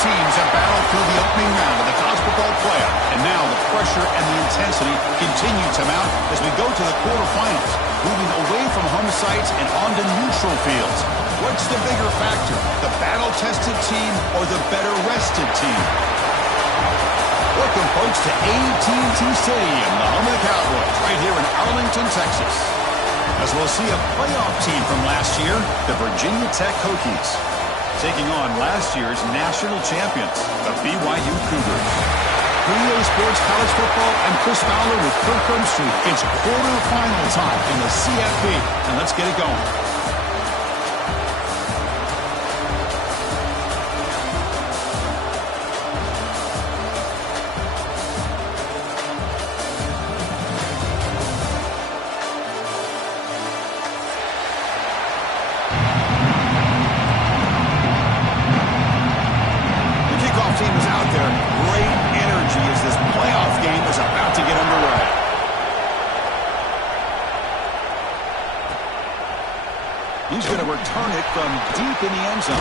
teams have battled through the opening round of the college football playoff, and now the pressure and the intensity continue to mount as we go to the quarterfinals, moving away from home sites and onto neutral fields. What's the bigger factor, the battle-tested team or the better-rested team? Welcome, folks, to AT&T Stadium, the home of the Cowboys, right here in Arlington, Texas. As we'll see a playoff team from last year, the Virginia Tech Hokies, taking on last year's national champions, the BYU Cougars. EA Sports College Football, I'm Chris Fowler with Kirk Herbstreit. It's quarterfinal time in the CFP, and let's get it going. He's going to return it from deep in the end zone.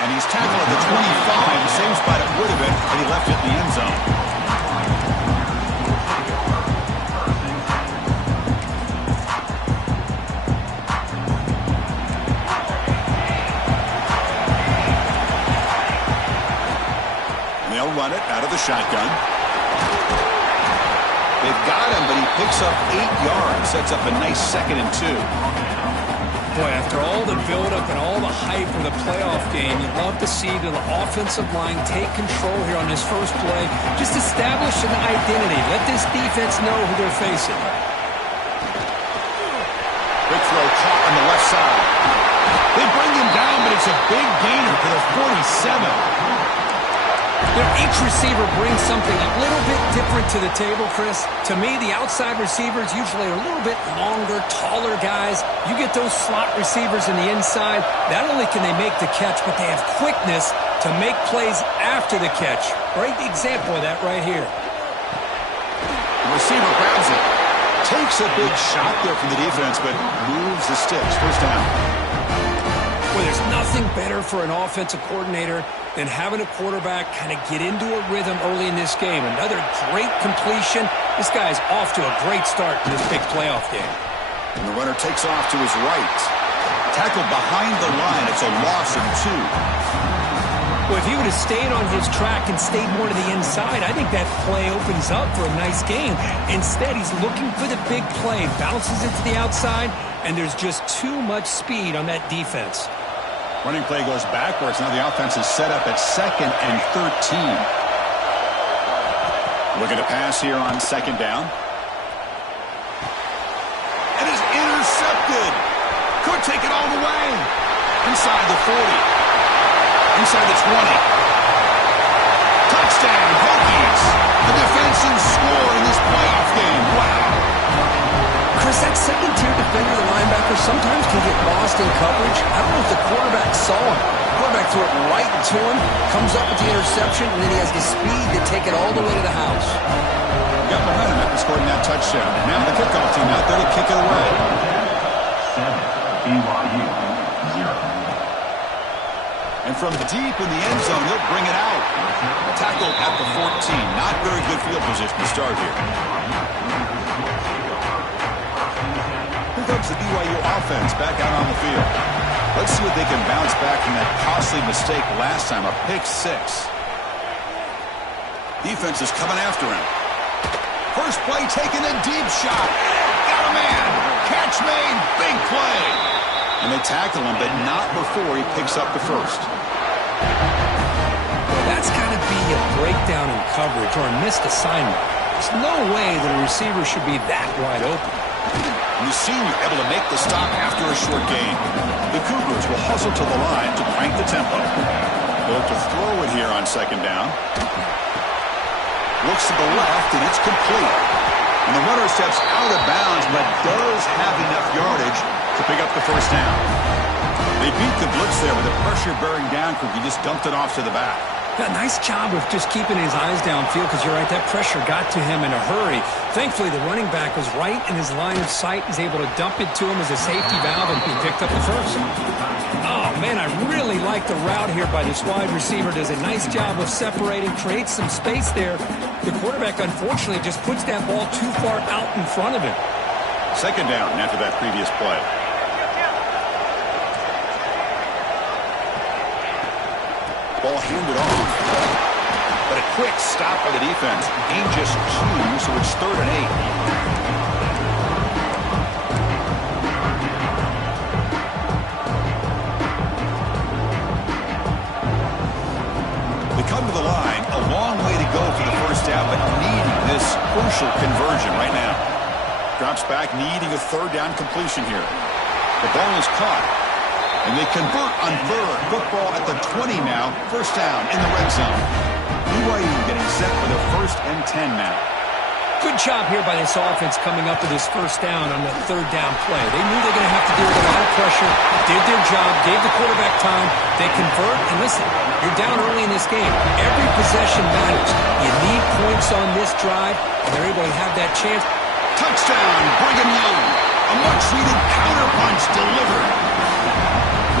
And he's tackled at the 25, the same spot it would have been if he left it in the end zone. And they'll run it out of the shotgun. They've got him, but he picks up 8 yards. Sets up a nice 2nd and 2. Boy, after all the buildup and all the hype of the playoff game, you'd love to see the offensive line take control here on this first play. Just establish an identity. Let this defense know who they're facing. Big throw caught on the left side. They bring him down, but it's a big gainer for the 47. Each receiver brings something a little bit different to the table, Chris. To me, the outside receivers usually are a little bit longer, taller guys. You get those slot receivers in the inside. Not only can they make the catch, but they have quickness to make plays after the catch. Great example of that right here. The receiver grabs it. Takes a big shot there from the defense, but moves the sticks. First down. Well, there's nothing better for an offensive coordinator than having a quarterback kind of get into a rhythm early in this game. Another great completion. This guy's off to a great start in this big playoff game. And the runner takes off to his right. Tackled behind the line. It's a loss of 2. Well, if he would have stayed on his track and stayed more to the inside, I think that play opens up for a nice game. Instead, he's looking for the big play. Bounces it to the outside, and there's just too much speed on that defense. Running play goes backwards. Now the offense is set up at 2nd and 13. Looking to pass here on 2nd down. It is intercepted. Could take it all the way. Inside the 40. Inside the 20. Touchdown, Hokies. The defensive score in this playoff game. Wow. Chris, that second-tier defender, the linebacker, sometimes can get lost in coverage. I don't know if the quarterback saw him. The quarterback threw it right to him, comes up with the interception, and then he has the speed to take it all the way to the house. Got momentum after scoring that touchdown. Now the kickoff team out there to kick it away. 7, BYU, 0. And from deep in the end zone, he'll bring it out. Tackled at the 14. Not very good field position to start here. Here comes the BYU offense back out on the field. Let's see if they can bounce back from that costly mistake last time, a pick 6. Defense is coming after him. First play taking a deep shot. Got a man. Catch made. Big play. And they tackle him, but not before he picks up the first. That's got to be a breakdown in coverage or a missed assignment. There's no way that a receiver should be that wide open. And the senior able to make the stop after a short gain. The Cougars will hustle to the line to crank the tempo. They'll have to throw it here on 2nd down. Looks to the left, and it's complete. And the runner steps out of bounds, but does have enough yardage to pick up the first down. They beat the blitz there with the pressure bearing down. He just dumped it off to the back. Yeah, nice job of just keeping his eyes downfield because you're right, that pressure got to him in a hurry. Thankfully, the running back was right in his line of sight. He's able to dump it to him as a safety valve, and he picked up the first. Oh, Man, I really like the route here by this wide receiver. Does a nice job of separating, creates some space there. The quarterback, unfortunately, just puts that ball too far out in front of him. Second down after that previous play. Ball handed off. But a quick stop by the defense. Gain just 2, so it's 3rd and 8. They come to the line. A long way to go for the first down, but needing this crucial conversion right now. Drops back, needing a 3rd down completion here. The ball is caught. And they convert on 3rd. Football at the 20 now. First down in the red zone. BYU getting set for their 1st and 10 now. Good job here by this offense coming up with this first down on that 3rd down play. They knew they were going to have to deal with a lot of pressure. Did their job. Gave the quarterback time. They convert. And listen, you're down early in this game. Every possession matters. You need points on this drive. And they're able to have that chance. Touchdown, Brigham Young. A much-needed counterpunch delivered.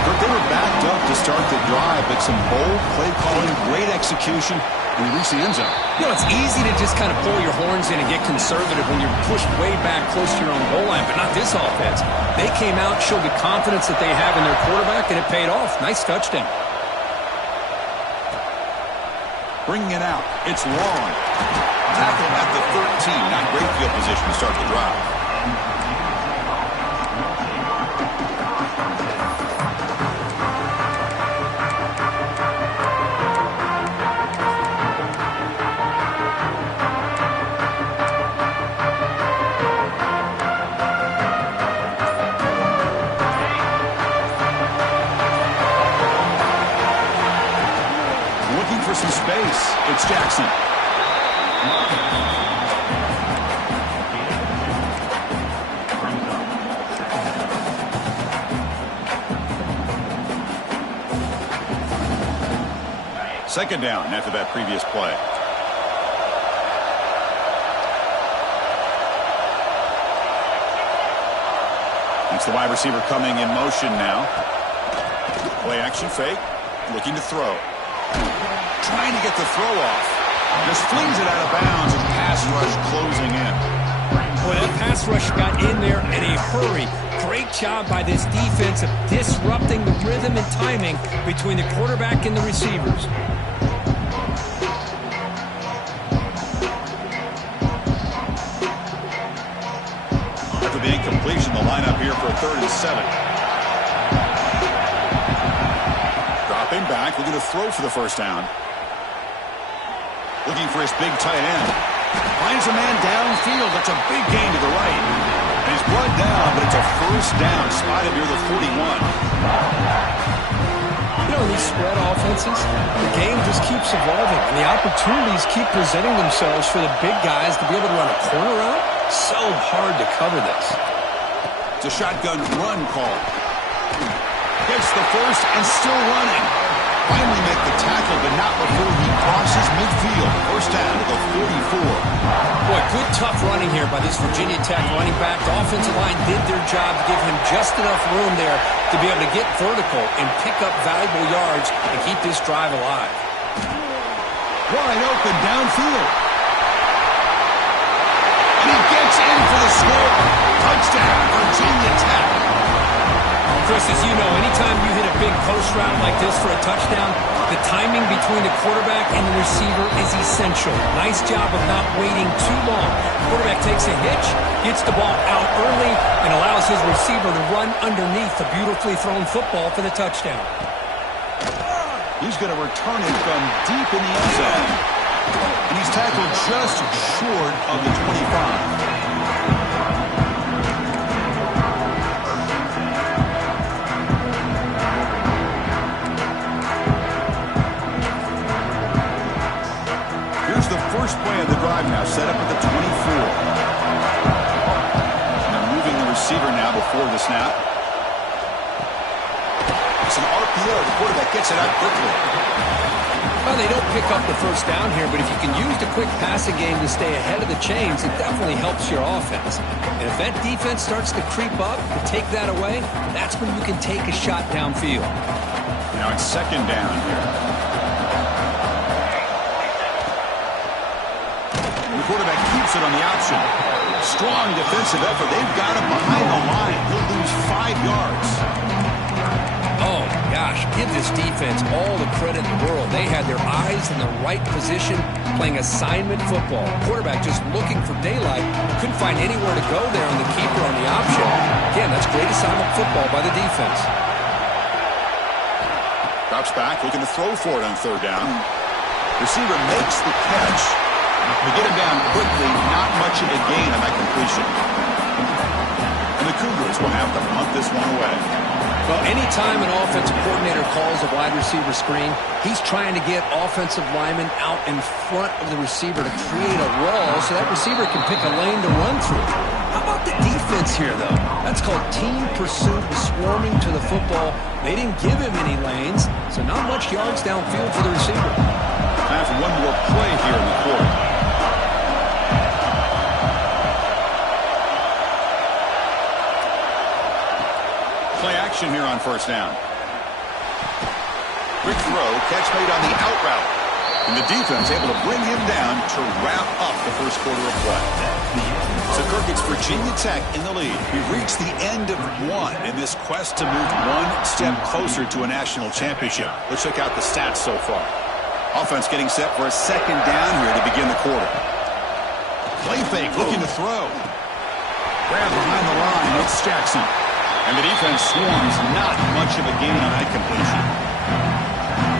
But they were backed up to start the drive, but some bold play calling, great execution, and they reached the end zone. You know, it's easy to just kind of pull your horns in and get conservative when you're pushed way back close to your own goal line, but not this offense. They came out, showed the confidence that they have in their quarterback, and it paid off. Nice touchdown. Bringing it out, it's long. Tackle at the 13. Not great field position to start the drive. Looking for some space. It's Jackson. Second down after that previous play. It's the wide receiver coming in motion now. Play action fake. Looking to throw. Trying to get the throw off. Just flings it out of bounds and pass rush closing in. Boy, that pass rush got in there in a hurry. Great job by this defense of disrupting the rhythm and timing between the quarterback and the receivers. After the incompletion, the lineup here for a 3rd and 7. Dropping back, looking to throw for the first down. Looking for his big tight end. Finds a man downfield. That's a big gain to the right. And he's brought down, but it's a first down spotted near the 41. You know, in these spread offenses, the game just keeps evolving, and the opportunities keep presenting themselves for the big guys to be able to run a corner out. So hard to cover this. It's a shotgun run call. Gets the first and still running. Finally make the tackle, but not before he crosses midfield. First down to the 44. Boy, good tough running here by this Virginia Tech running back. The offensive line did their job to give him just enough room there to be able to get vertical and pick up valuable yards and keep this drive alive. Wide open downfield. And he gets in for the score. Touchdown, Virginia Tech. Chris, as you know, anytime you hit a big post route like this for a touchdown, the timing between the quarterback and the receiver is essential. Nice job of not waiting too long. Quarterback takes a hitch, gets the ball out early, and allows his receiver to run underneath the beautifully thrown football for the touchdown. He's going to return it from deep in the end zone. And he's tackled just short of the 25. The first play of the drive now set up at the 24. And they're moving the receiver now before the snap. It's an RPO. The quarterback gets it out quickly. Well, they don't pick up the first down here, but if you can use the quick passing game to stay ahead of the chains, it definitely helps your offense. And if that defense starts to creep up and take that away, that's when you can take a shot downfield. Now it's second down here. And the quarterback keeps it on the option. Strong defensive effort. They've got him behind the line. He'll lose 5 yards. Oh, gosh, give this defense all the credit in the world. They had their eyes in the right position, playing assignment football. Quarterback just looking for daylight. Couldn't find anywhere to go there on the keeper on the option. Again, that's great assignment football by the defense. Drops back, looking to throw for it on third down. Receiver makes the catch. They get him down quickly, not much of a gain on that completion. And the Cougars will have to punt this one away. Well, anytime an offensive coordinator calls a wide receiver screen, he's trying to get offensive linemen out in front of the receiver to create a wall so that receiver can pick a lane to run through. How about the defense here, though? That's called team pursuit, swarming to the football. They didn't give him any lanes, so not much yards downfield for the receiver. Time for one more play here in the quarter. Play action here on first down. Quick throw, catch made on the out route. And the defense able to bring him down to wrap up the first quarter of play. So Kirk, it's Virginia Tech in the lead. We've reached the end of one in this quest to move one step closer to a national championship. Let's check out the stats so far. Offense getting set for a second down here to begin the quarter. Play fake, looking to throw. Grab behind the line, it's Jackson. And the defense swarms, not much of a gain on that completion.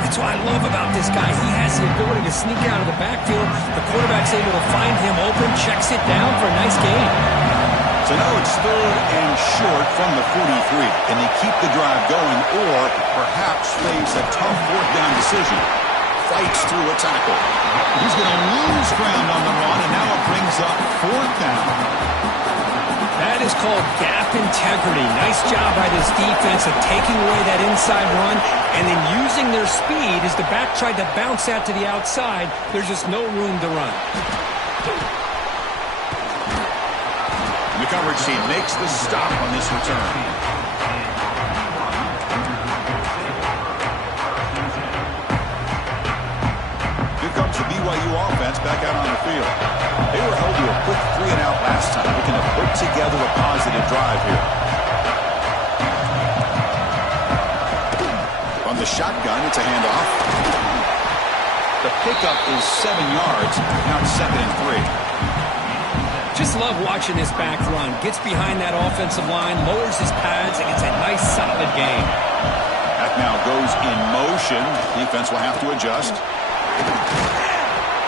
That's what I love about this guy. He has the ability to sneak out of the backfield. The quarterback's able to find him open, checks it down for a nice gain. So now it's third and short from the 43. Can they keep the drive going or perhaps face a tough fourth down decision? Fights through a tackle. He's going to lose ground on the run, and now it brings up fourth down. That is called gap integrity. Nice job by this defense of taking away that inside run and then using their speed as the back tried to bounce out to the outside. There's just no room to run. And the coverage team makes the stop on this return. Here comes the BYU offense back out on the field. They were held to a quick 3-and-out last time. Looking to put together a positive drive here. From the shotgun, it's a handoff. The pickup is 7 yards. Now it's 2nd and 3. Just love watching this back run. Gets behind that offensive line, lowers his pads, and gets a nice solid gain. That now goes in motion. Defense will have to adjust.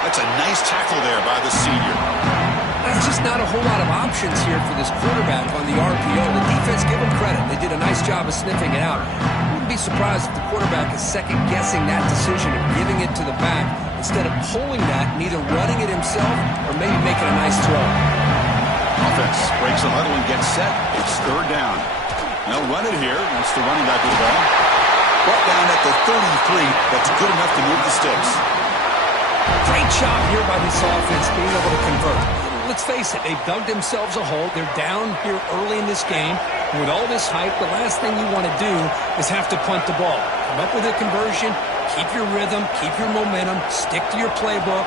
That's a nice tackle there by the senior. There's just not a whole lot of options here for this quarterback on the RPO. The defense, give them credit. They did a nice job of sniffing it out. Wouldn't be surprised if the quarterback is second-guessing that decision and giving it to the back instead of pulling that and either running it himself or maybe making a nice throw. Offense breaks a huddle and gets set. It's third down. They'll run it here. That's the running back with the ball. Brought down at the 33. That's good enough to move the sticks. Great job here by this offense being able to convert. Let's face it, they've dug themselves a hole. They're down here early in this game. And with all this hype, the last thing you want to do is have to punt the ball. Come up with a conversion, keep your rhythm, keep your momentum, stick to your playbook.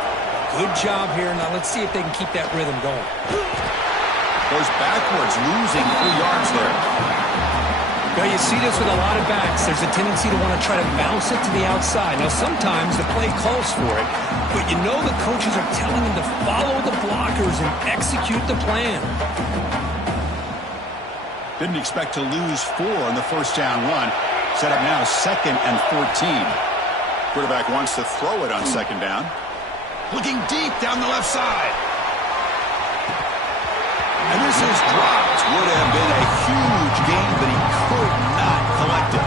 Good job here. Now let's see if they can keep that rhythm going. Goes backwards, losing 3 yards there. Now you see this with a lot of backs. There's a tendency to want to try to bounce it to the outside. Now sometimes the play calls for it, but you know the coaches are telling them to follow the blockers and execute the plan. Didn't expect to lose 4 on the first down run. Set up now 2nd and 14. Quarterback wants to throw it on second down. Looking deep down the left side. And this is dropped. Would have been a huge gain, but he could not collect it.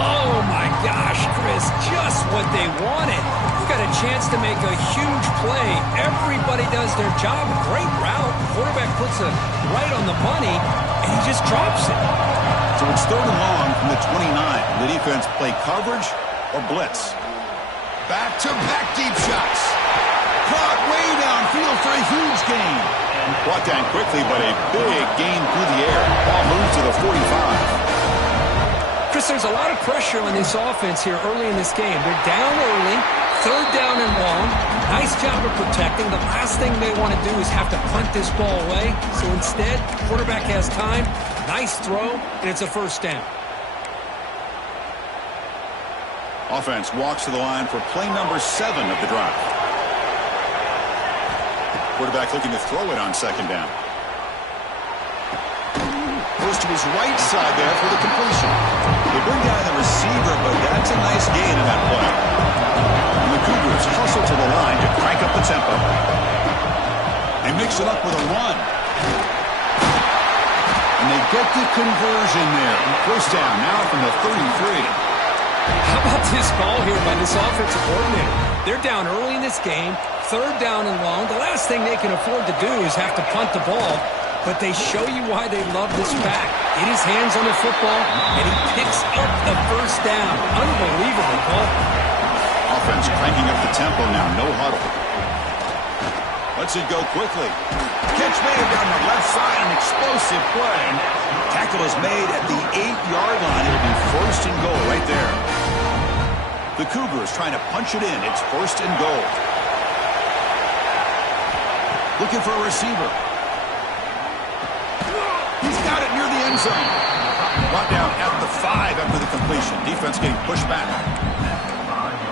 Oh, my gosh, Chris, just what they wanted. You got a chance to make a huge play. Everybody does their job. Great route. Quarterback puts it right on the money, and he just drops it. So it's third and long from the 29. The defense play coverage or blitz. Back-to-back deep shots. Caught way downfield for a huge gain. Brought down quickly, but a big gain through the air. Ball moves to the 45. Chris, Chris, there's a lot of pressure on this offense here early in this game. They're down early, third down and long. Nice job of protecting. The last thing they want to do is have to punt this ball away. So instead, quarterback has time. Nice throw, and it's a first down. Offense walks to the line for play number 7 of the drive. Quarterback looking to throw it on second down. Goes to his right side there for the completion. They bring down the receiver, but that's a nice gain in that play. And the Cougars hustle to the line to crank up the tempo. They mix it up with a run. And they get the conversion there. First down now from the 33. How about this call here by this offensive coordinator? They're down early in this game, third down and long. The last thing they can afford to do is have to punt the ball. But they show you why they love this back. Get his hands on the football, and he picks up the first down. Unbelievable call. Offense cranking up the tempo now. No huddle. Lets it go quickly. Catch made down the left side. An explosive play. Tackle is made at the 8-yard line. It'll be first and goal right there. The Cougars trying to punch it in. It's first and goal. Looking for a receiver. He's got it near the end zone. Brought down at the 5 after the completion. Defense getting pushed back.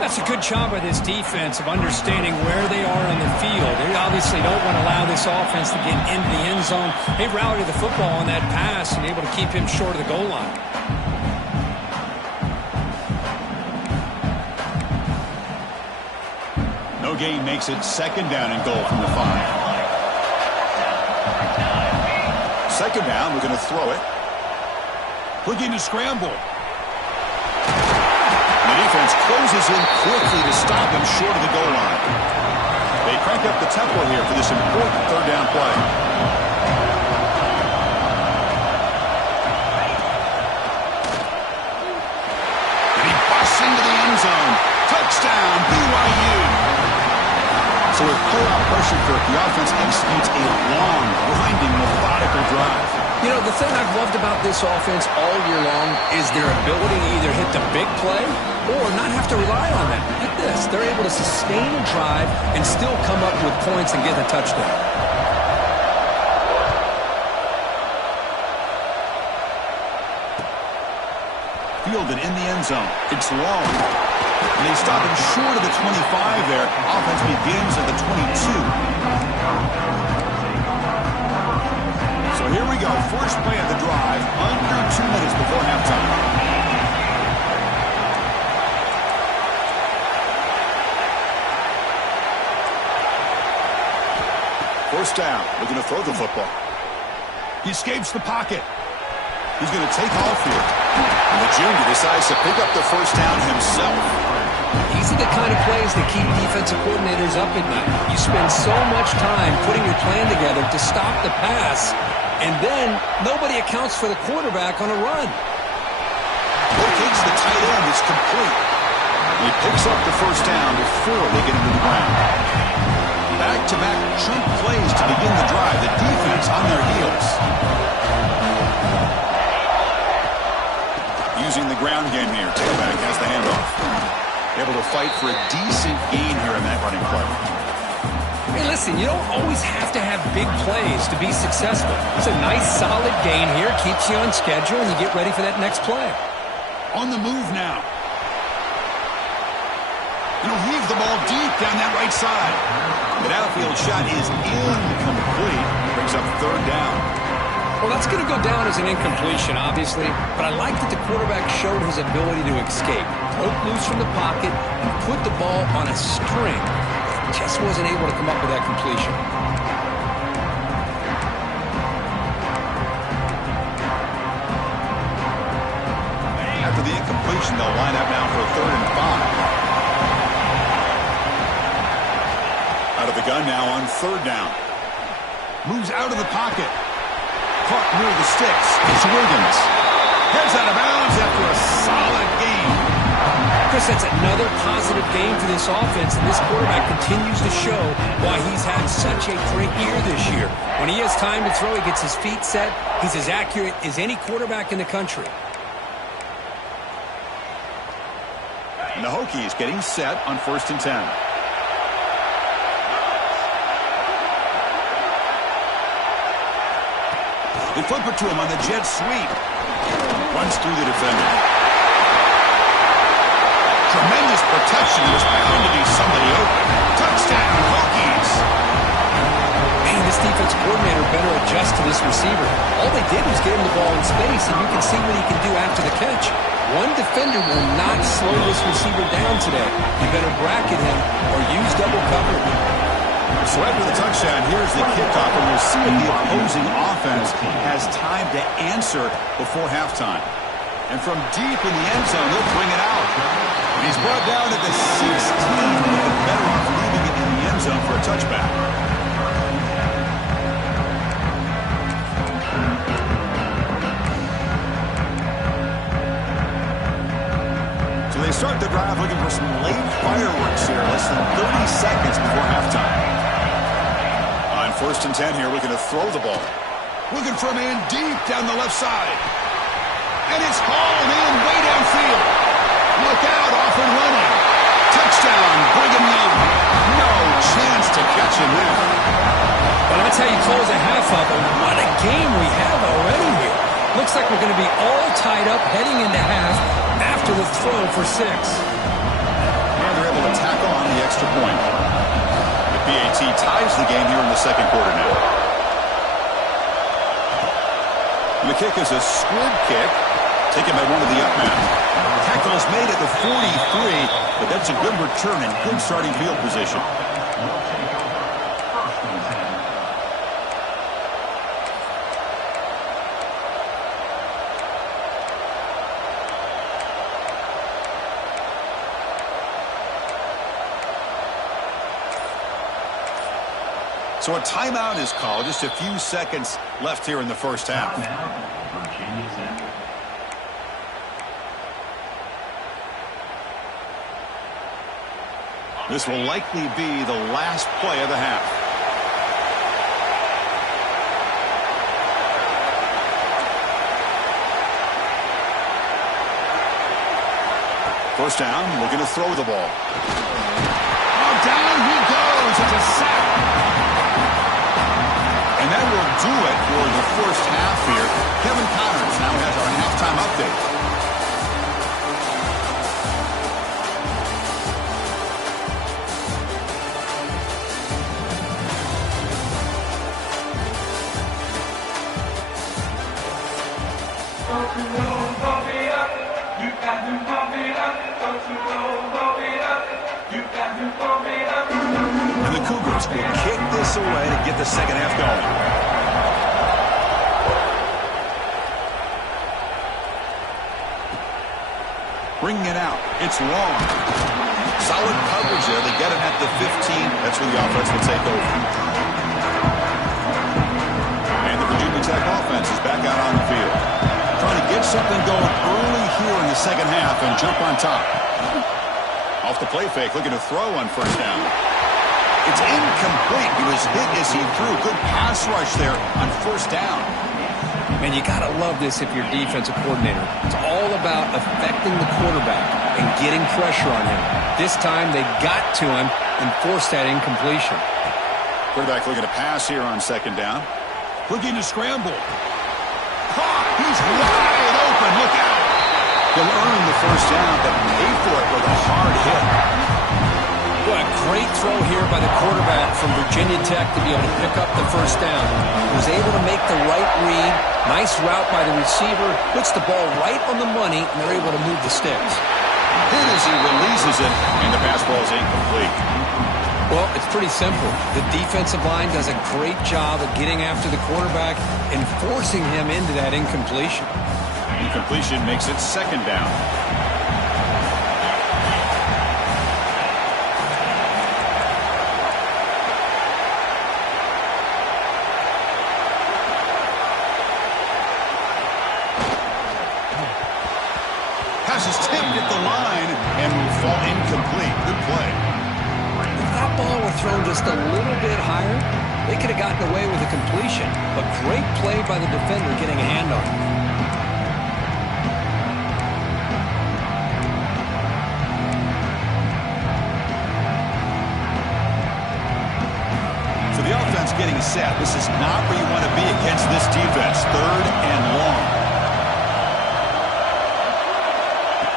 That's a good job by this defense of understanding where they are on the field. They obviously don't want to allow this offense to get into the end zone. They routed the football on that pass and able to keep him short of the goal line. No gain makes it second down and goal from the 5. Second down, we're going to throw it. Looking to scramble. The defense closes in quickly to stop him short of the goal line. They crank up the tempo here for this important third down play. And he busts into the end zone. Touchdown, BYU. So with playoff pressure for it, the offense executes a long, grinding, methodical drive. You know, the thing I've loved about this offense all year long is their ability to either hit the big play or not have to rely on that. Like this, they're able to sustain a drive and still come up with points and get a touchdown. Fielded in the end zone. It's long. And they stop him short of the 25 there. Offense begins at the 22. So here we go. First play of the drive. Under 2 minutes before halftime. First down. Looking to throw the football. He escapes the pocket. He's going to take off here. And the junior decides to pick up the first down himself. These are the kind of plays that keep defensive coordinators up at night. You spend so much time putting your plan together to stop the pass, and then nobody accounts for the quarterback on a run. Locates the tight end. It's complete. He picks up the first down before they get him to the ground. Back-to-back chunk plays to begin the drive. The defense on their heels. Using the ground game here. Tailback has the handoff. Able to fight for a decent gain here in that running play. Hey, listen, you don't always have to have big plays to be successful. It's a nice, solid gain here. Keeps you on schedule, and you get ready for that next play. On the move now. He'll heave the ball deep down that right side. The outfield shot is incomplete. Brings up third down. Well, that's going to go down as an incompletion, obviously, but I like that the quarterback showed his ability to escape, broke loose from the pocket, and put the ball on a string. Just wasn't able to come up with that completion. After the incompletion, they'll line up now for a 3rd and 5. Out of the gun now on 3rd down. Moves out of the pocket. Caught near the sticks. It's Williams. Heads out of bounds after a solid game. Chris, that's another positive game for this offense, and this quarterback continues to show why he's had such a great year this year. When he has time to throw, he gets his feet set. He's as accurate as any quarterback in the country. And the Hokies getting set on 1st and 10. They flip it to him on the jet sweep. Runs through the defender. Tremendous protection. There's bound to be somebody open. Touchdown, Hokies. Man, this defense coordinator better adjust to this receiver. All they did was get him the ball in space, and you can see what he can do after the catch. One defender will not slow this receiver down today. You better bracket him or use double cover. So after the touchdown, here's the kickoff, and we'll see if the opposing offense has time to answer before halftime. And from deep in the end zone, they'll bring it out. And he's brought down at the 16, but better off leaving it in the end zone for a touchback. So they start the drive looking for some late fireworks here, less than 30 seconds before halftime. 1st and 10 here, looking to throw the ball. Looking for a man deep down the left side. And it's hauled in way downfield. Look out, off and running. Touchdown, Brigham Young. No chance to catch him there. Well, that's how you close a half up, and what a game we have already here. Looks like we're going to be all tied up heading into half after the throw for 6. And they're able to tack on the extra point. BAT ties the game here in the 2nd quarter now. And the kick is a squib kick, taken by one of the up men. Tackle is made at the 43, but that's a good return and good starting field position. So a timeout is called. Just a few seconds left here in the first half. This will likely be the last play of the half. First down, looking to throw the ball. Oh, down he goes. It's a sack. And that will do it for the first half here. Kevin Connors now has our halftime update. And the Cougars will kick this away to get the second half going. Bringing it out. It's long. Solid coverage there. They get it at the 15. That's where the offense will take over. And the Virginia Tech offense is back out on the field. Trying to get something going early here in the second half and jump on top. Off the play fake, looking to throw on first down. It's incomplete. He was hit as he threw. Good pass rush there on first down. Man, you got to love this if you're defensive coordinator. It's all about affecting the quarterback and getting pressure on him. This time they got to him and forced that incompletion. Quarterback looking to pass here on second down. Looking to scramble. Caught. He's wide open. Look out. He'll earn the first down, but paid for it with a hard hit. What a great throw here by the quarterback from Virginia Tech to be able to pick up the first down. He was able to make the right read. Nice route by the receiver. Puts the ball right on the money, and they're able to move the sticks. Hit as he releases it, and the pass ball is incomplete. Well, it's pretty simple. The defensive line does a great job of getting after the quarterback and forcing him into that incompletion. Incompletion makes it second down. Pass is tipped at the line and will fall incomplete. Good play. If that ball were thrown just a little bit higher, they could have gotten away with a completion. But great play by the defender getting a hand on it. he said, this is not where you want to be against this defense. 3rd and long.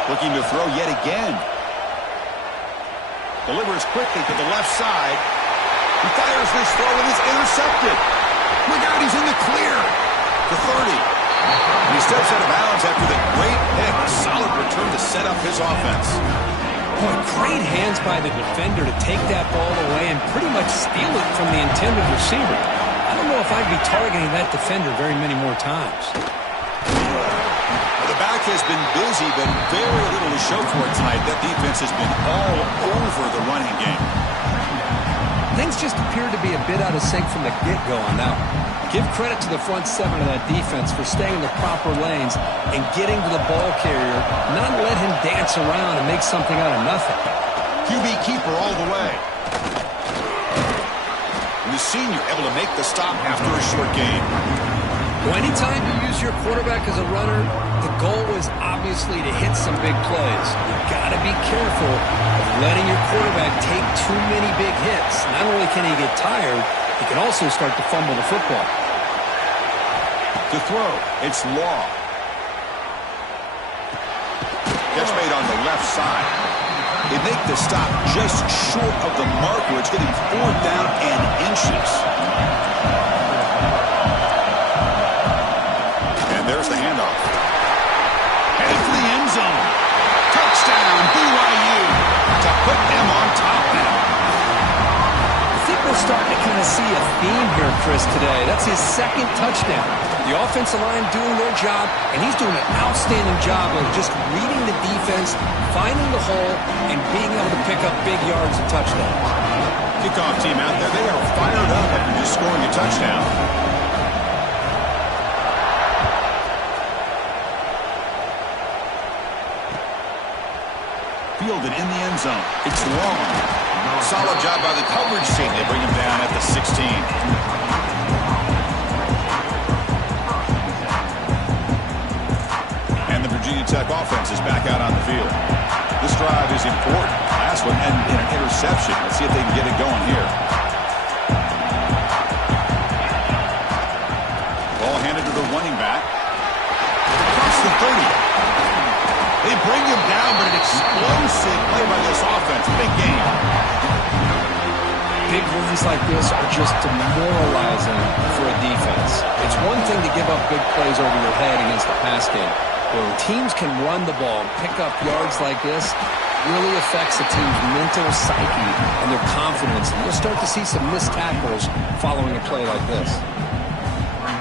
Looking to throw yet again. Delivers quickly to the left side. He fires this throw and it's intercepted. Look out, he's in the clear. To 30. And he steps out of bounds after the great pick. A solid return to set up his offense. Boy, great hands by the defender to take that ball away and pretty much steal it from the intended receiver. I don't know if I'd be targeting that defender very many more times. The back has been busy, but very little to show for it tonight. That defense has been all over the running game. Things just appeared to be a bit out of sync from the get-go on that one. Give credit to the front 7 of that defense for staying in the proper lanes and getting to the ball carrier, not let him dance around and make something out of nothing. QB keeper all the way. And the senior able to make the stop after a short game. Well, anytime you use your quarterback as a runner, the goal is obviously to hit some big plays. You've got to be careful of letting your quarterback take too many big hits. Not only can he get tired, he can also start to fumble the football. To throw, it's Law. Catch made on the left side. They make the stop just short of the mark where it's getting 4th down and inches. And there's the handoff. Headed for the end zone. Touchdown, BYU. To put them on top now. I think we're starting to kind of see a theme here, Chris, today. That's his 2nd touchdown. The offensive line doing their job, and he's doing an outstanding job of just reading the defense, finding the hole, and being able to pick up big yards and touchdowns. Kickoff team out there, they are fired up after just scoring a touchdown. Fielded in the end zone. It's long. Solid job by the coverage team. They bring him down at the 16. Virginia Tech offense is back out on the field. This drive is important. Last one ended in an interception. Let's see if they can get it going here. Ball handed to the running back. Across the 30. They bring him down, but an explosive play by this offense. Big game. Big runs like this are just demoralizing for a defense. It's one thing to give up big plays over your head against the pass game. When teams can run the ball and pick up yards like this, really affects a team's mental psyche and their confidence. And you'll start to see some missed tackles following a play like this.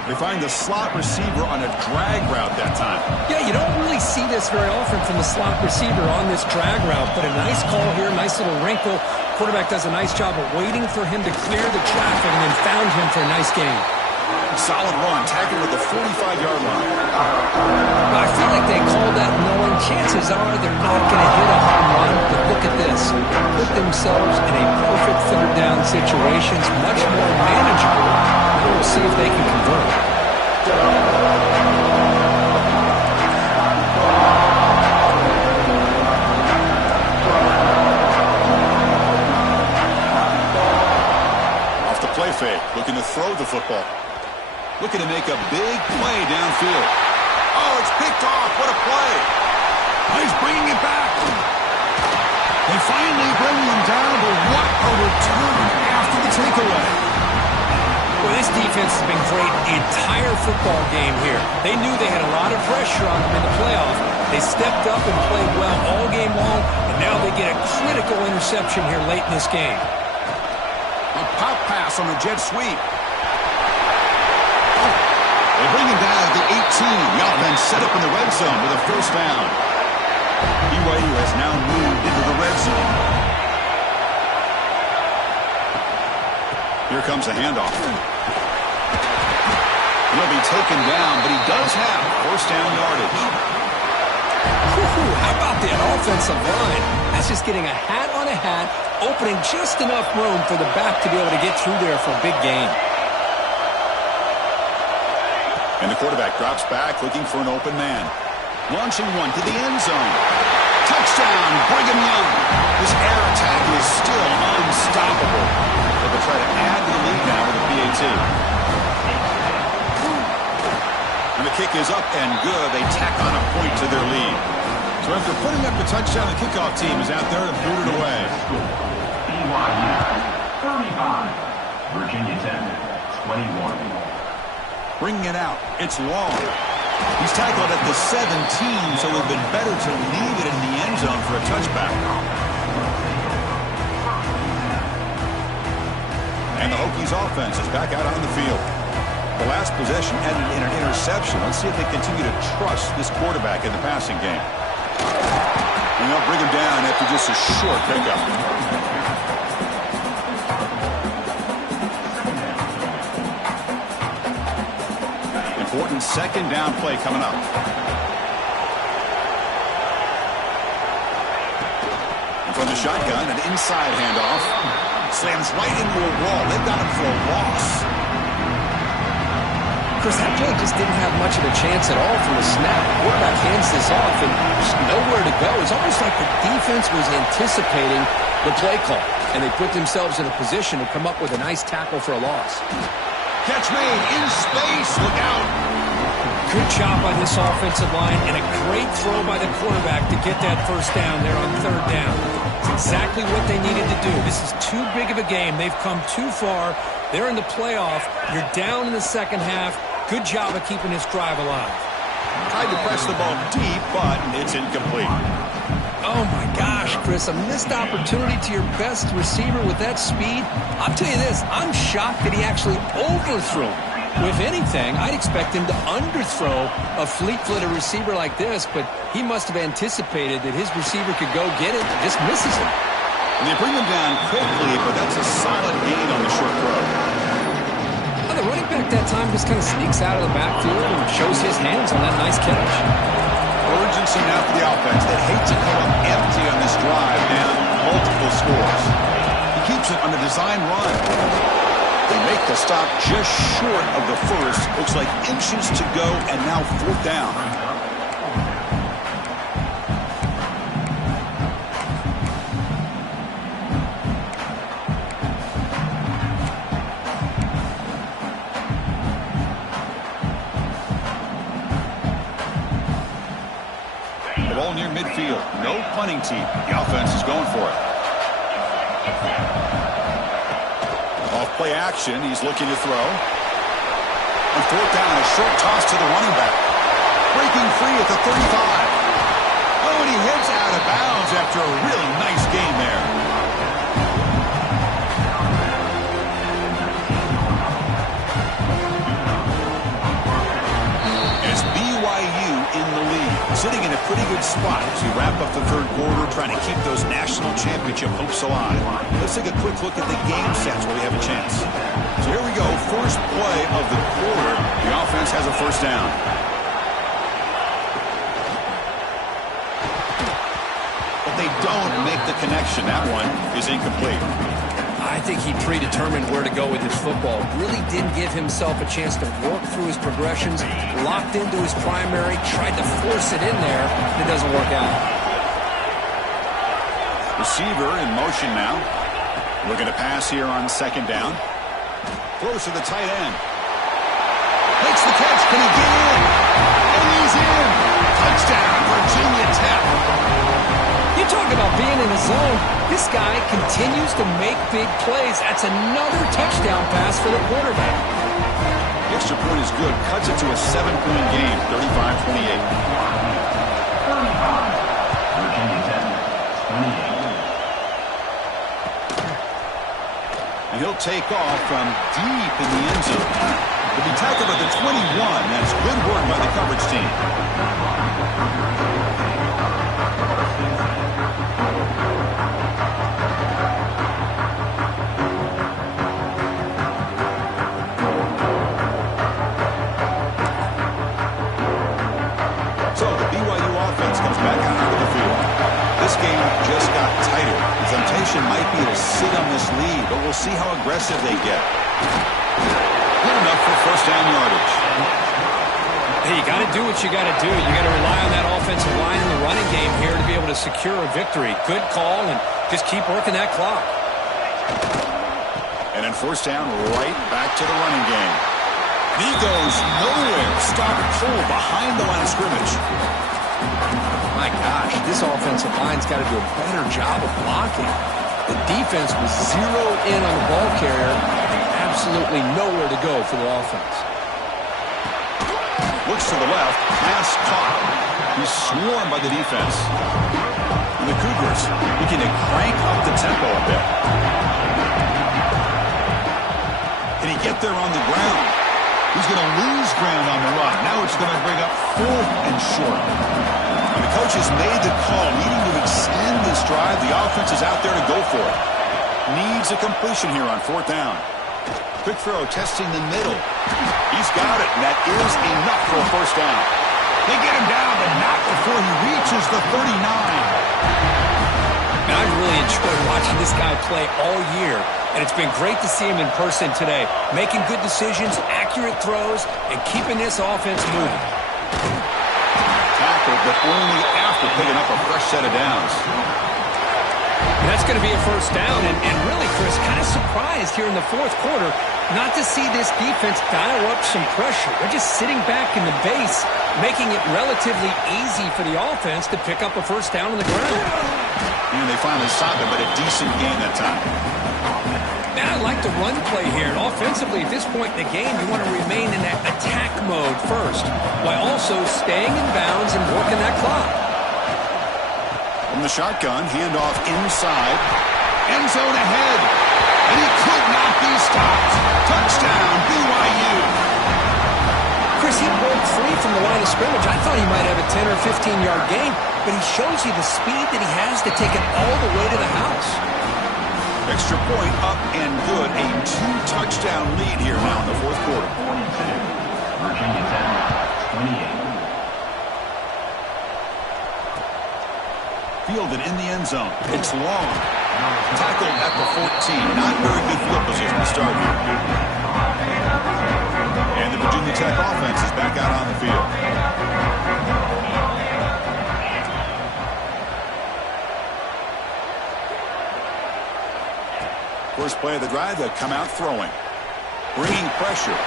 They find the slot receiver on a drag route that time. Yeah, you don't really see this very often from the slot receiver on this drag route, but a nice call here, nice little wrinkle. Quarterback does a nice job of waiting for him to clear the traffic and then found him for a nice gain. Solid run, tackled at the 45-yard line. I feel like they called that knowing chances are they're not going to hit a home run, but look at this. Put themselves in a perfect 3rd down situation, much more manageable. Now we'll see if they can convert. Off the play fake, looking to throw the football. Looking to make a big play downfield. Oh, it's picked off. What a play. Oh, he's bringing it back. They finally bring him down, but what a return after the takeaway. Well, this defense has been great the entire football game here. They knew they had a lot of pressure on them in the playoff. They stepped up and played well all game long, and now they get a critical interception here late in this game. A pop pass on the jet sweep. They bring him down at the 18. The offense set up in the red zone with a 1st down. BYU has now moved into the red zone. Here comes the handoff. He'll be taken down, but he does have 1st down yardage. How about that offensive line? That's just getting a hat on a hat, opening just enough room for the back to be able to get through there for a big gain. And the quarterback drops back, looking for an open man. Launching one to the end zone. Touchdown, Brigham Young. This air attack is still unstoppable. They will try to add to the lead now with a PAT. kick is up and good. They tack on a point to their lead. So after putting up the touchdown, the kickoff team is out there to boot it away. BYU 35, Virginia Tech 21. Bringing it out. It's long. He's tackled at the 17, so it would have been better to leave it in the end zone for a touchback. And the Hokies offense is back out on the field. The last possession ended in an interception. Let's see if they continue to trust this quarterback in the passing game. And they'll bring him down after just a short pickup. Important second down play coming up. And from the shotgun, an inside handoff. Slams right into a wall. They've got him for a loss. Chris, that play just didn't have much of a chance at all from the snap. Quarterback hands this off and just nowhere to go. It's almost like the defense was anticipating the play call, and they put themselves in a position to come up with a nice tackle for a loss. Catch made in space. Look out. Good job by this offensive line, and a great throw by the quarterback to get that first down there on third down. It's exactly what they needed to do. This is too big of a game. They've come too far. They're in the playoff. You're down in the second half. Good job of keeping this drive alive. Tried to press the ball deep, but it's incomplete. Oh, my gosh, Chris, a missed opportunity to your best receiver with that speed. I'll tell you this, I'm shocked that he actually overthrew him. If anything, I'd expect him to underthrow a fleet-footed receiver like this, but he must have anticipated that his receiver could go get it and just misses him. And they bring him down quickly, but that's a solid gain on the short throw. Well, the running back that time just kind of sneaks out of the backfield and shows his hands on that nice catch. Urgency now for the offense. They'd hate to come up empty on this drive, down multiple scores. He keeps it on a design run. They make the stop just short of the first. Looks like inches to go, and now fourth down. The ball near midfield. No punting team. The offense is going for it. Off play action. He's looking to throw. On fourth down, a short toss to the running back. Breaking free at the 35. Oh, and he heads out of bounds after a really nice game there. It's BYU in the lead, sitting in a pretty good spot as we wrap up the third quarter, trying to keep those national championship hopes alive. Let's take a quick look at the game sets while we have a chance. So here we go, first play of the quarter. The offense has a first down. But they don't make the connection. That one is incomplete. I think he predetermined where to go with his football. Really didn't give himself a chance to work through his progressions, locked into his primary, tried to force it in there, and it doesn't work out. Receiver in motion now. Looking to pass here on second down. Throws to the tight end. Makes the catch. Can he get in? And he's in. Touchdown, Virginia Tech. You talk about being in the zone. This guy continues to make big plays. That's another touchdown pass for the quarterback. The extra point is good. Cuts it to a 7-point game, 35-28. 35, Virginia Tech 28. And he'll take off from deep in the end zone. He'll be tackled at the 21. That's good work by the coverage team. So the BYU offense comes back out onto the field. This game just got tighter. The temptation might be to sit on this lead, but we'll see how aggressive they get. Good enough for first down yardage. Hey, you got to do what you got to do. You got to rely on that offensive line in the running game here to be able to secure a victory. Good call, and just keep working that clock. And then first down, right back to the running game. He goes nowhere. Stop it cold behind the line of scrimmage. My gosh, this offensive line's got to do a better job of blocking. The defense was zeroed in on the ball carrier and absolutely nowhere to go for the offense. Looks to the left. Pass caught. He's swarmed by the defense. And the Cougars looking to crank up the tempo a bit. Can he get there on the ground? He's going to lose ground on the run. Now it's going to bring up 4th and short. And the coach has made the call, needing to extend this drive. The offense is out there to go for it. Needs a completion here on 4th down. Quick throw, testing the middle. He's got it, and that is enough for a first down. They get him down, but not before he reaches the 39. And I've really enjoyed watching this guy play all year, and it's been great to see him in person today, making good decisions, accurate throws, and keeping this offense moving. Tackled, but only after picking up a fresh set of downs. And that's going to be a first down, and really, Chris, kind of surprised here in the 4th quarter not to see this defense dial up some pressure. They're just sitting back in the base, making it relatively easy for the offense to pick up a first down on the ground. And they finally stopped it, but a decent gain that time. Man, I like the run play here. And offensively, at this point in the game, you want to remain in that attack mode first, while also staying in bounds and working that clock. From the shotgun, handoff inside. End zone ahead. And he could not be stopped. Touchdown, BYU. Chris, he broke free from the line of scrimmage. I thought he might have a 10 or 15-yard gain, but he shows you the speed that he has to take it all the way to the house. Extra point up and good. A 2-touchdown lead here now in the 4th quarter. 42. Virginia Tech, 28. Fielded in the end zone. It's long. Tackled at the 14. Not very good field position to start here. And the Virginia Tech offense is back out on the field. First play of the drive, they'll come out throwing. Bringing pressure.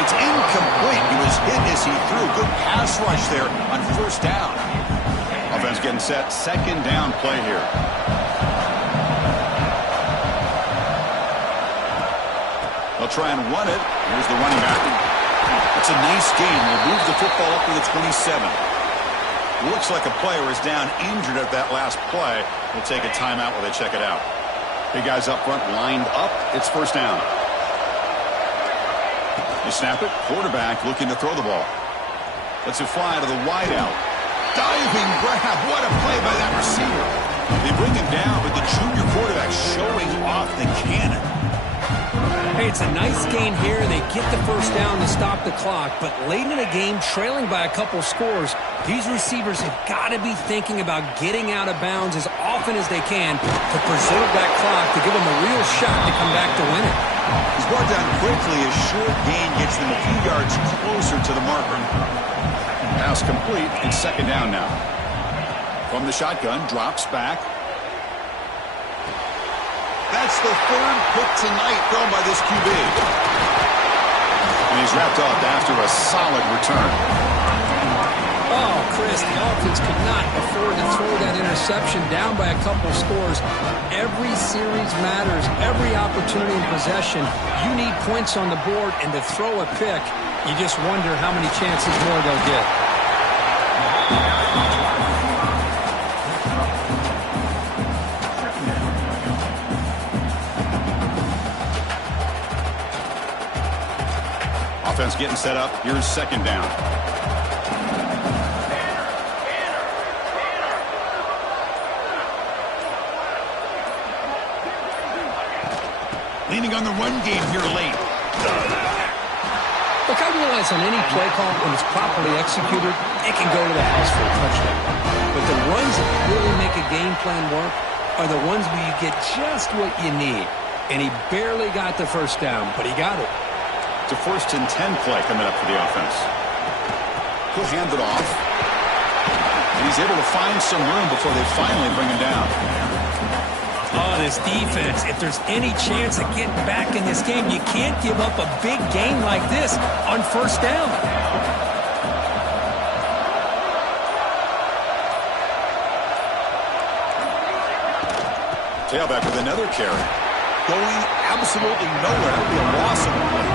It's incomplete. He was hit as he threw. Good pass rush there on first down. Offense getting set. 2nd down play here. They'll try and run it. Here's the running back. It's a nice gain. We'll move the football up to the 27. Looks like a player is down injured at that last play. We'll take a timeout while they check it out. Big guys up front lined up. It's first down. They snap it. Quarterback looking to throw the ball. Lets it fly to the wideout. Diving grab. What a play by that receiver. They bring him down, but the junior quarterback showing off the cannon. Hey, it's a nice gain here. They get the first down to stop the clock, but late in the game, trailing by a couple scores, these receivers have got to be thinking about getting out of bounds as often as they can to preserve that clock to give them a real shot to come back to win it. He's brought down quickly. A short gain gets them a few yards closer to the marker. Pass complete. It's 2nd down now. From the shotgun, drops back. That's the 3rd pick tonight thrown by this QB. And he's wrapped up after a solid return. Oh, Chris, the offense could not afford to throw that interception down by a couple scores. Every series matters. Every opportunity in possession. You need points on the board, and to throw a pick, you just wonder how many chances more they'll get. Offense getting set up. Here's 2nd down. Leaning on the run game here late. Look, I realize on any play call, when it's properly executed, it can go to the house for a touchdown. But the runs that really make a game plan work are the ones where you get just what you need. And he barely got the first down, but he got it. It's a 1st and 10 play coming up for the offense. He'll hand it off. And he's able to find some room before they finally bring him down. Oh, and this defense. If there's any chance of getting back in this game, you can't give up a big gain like this on first down. Tailback with another carry. Going absolutely nowhere. That'll be a loss of the play.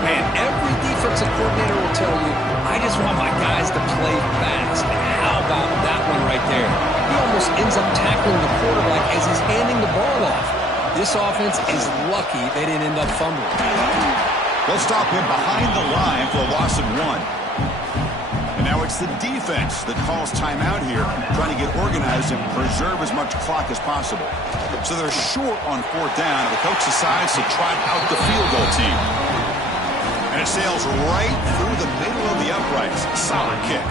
Man, every defensive coordinator will tell you, I just want my guys to play fast. How about that one right there? He almost ends up tackling the quarterback as he's handing the ball off. This offense is lucky they didn't end up fumbling. They'll stop him behind the line for a loss of 1. And now it's the defense that calls timeout here, trying to get organized and preserve as much clock as possible. So they're short on 4th down, and the coach decides to trot out the field goal team. And it sails right through the middle of the uprights. Solid kick.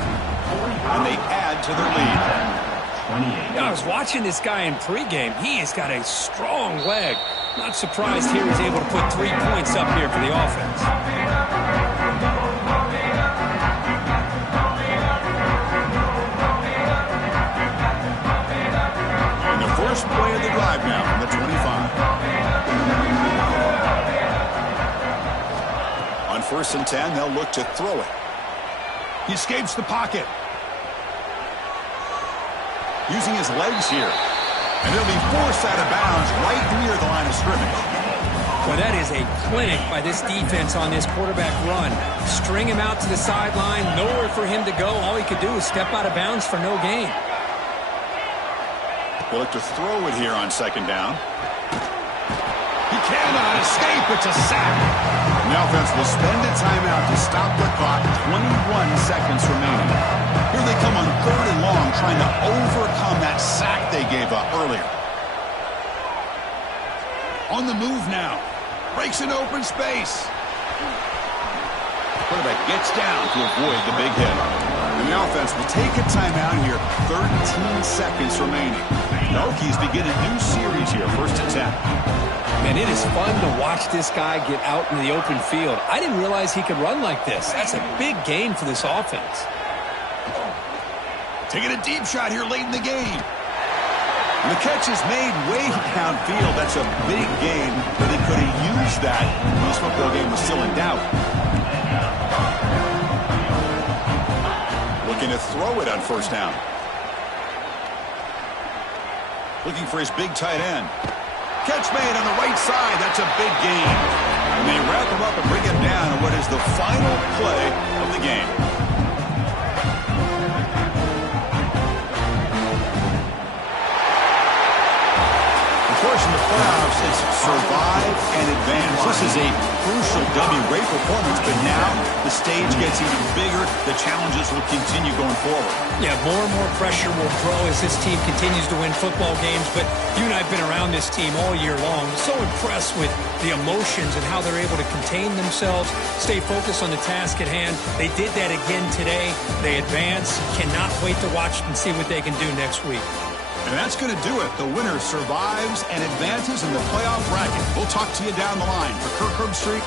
And they add to their lead. Yeah, I was watching this guy in pregame. He has got a strong leg. Not surprised here he's able to put 3 points up here for the offense. And the first play of the drive now from the 25. On 1st and 10, they'll look to throw it. He escapes the pocket. Using his legs here. And he'll be forced out of bounds right near the line of scrimmage. Well, that is a clinic by this defense on this quarterback run. String him out to the sideline, nowhere for him to go. All he could do is step out of bounds for no gain. They'll look to throw it here on 2nd down. He cannot escape. It's a sack. The offense will spend a timeout to stop the clock. 21 seconds remaining. Here they come on 3rd and long, trying to overcome that sack they gave up earlier. On the move now. Breaks an open space. Quarterback gets down to avoid the big hit. And the offense will take a timeout here. 13 seconds remaining. The Hokies begin a new series here. 1st and 10. Man, it is fun to watch this guy get out in the open field. I didn't realize he could run like this. That's a big gain for this offense. Taking a deep shot here late in the game. And the catch is made way downfield. That's a big gain, but they could have used that when this football game was still in doubt. Looking to throw it on 1st down. Looking for his big tight end. Catch made on the right side. That's a big gain. And they wrap him up and bring him down in what is the final play of the game. Of course, in the playoffs, it's survive and advance. This is a crucial W. Great performance, but now the stage gets even bigger. The challenges will continue going forward. Yeah, more and more pressure will grow as this team continues to win football games, but you and I have been around this team all year long. So impressed with the emotions and how they're able to contain themselves, stay focused on the task at hand. They did that again today. They advance. Cannot wait to watch and see what they can do next week. And that's going to do it. The winner survives and advances in the playoff bracket. We'll talk to you down the line. For Kirk Herbstreit,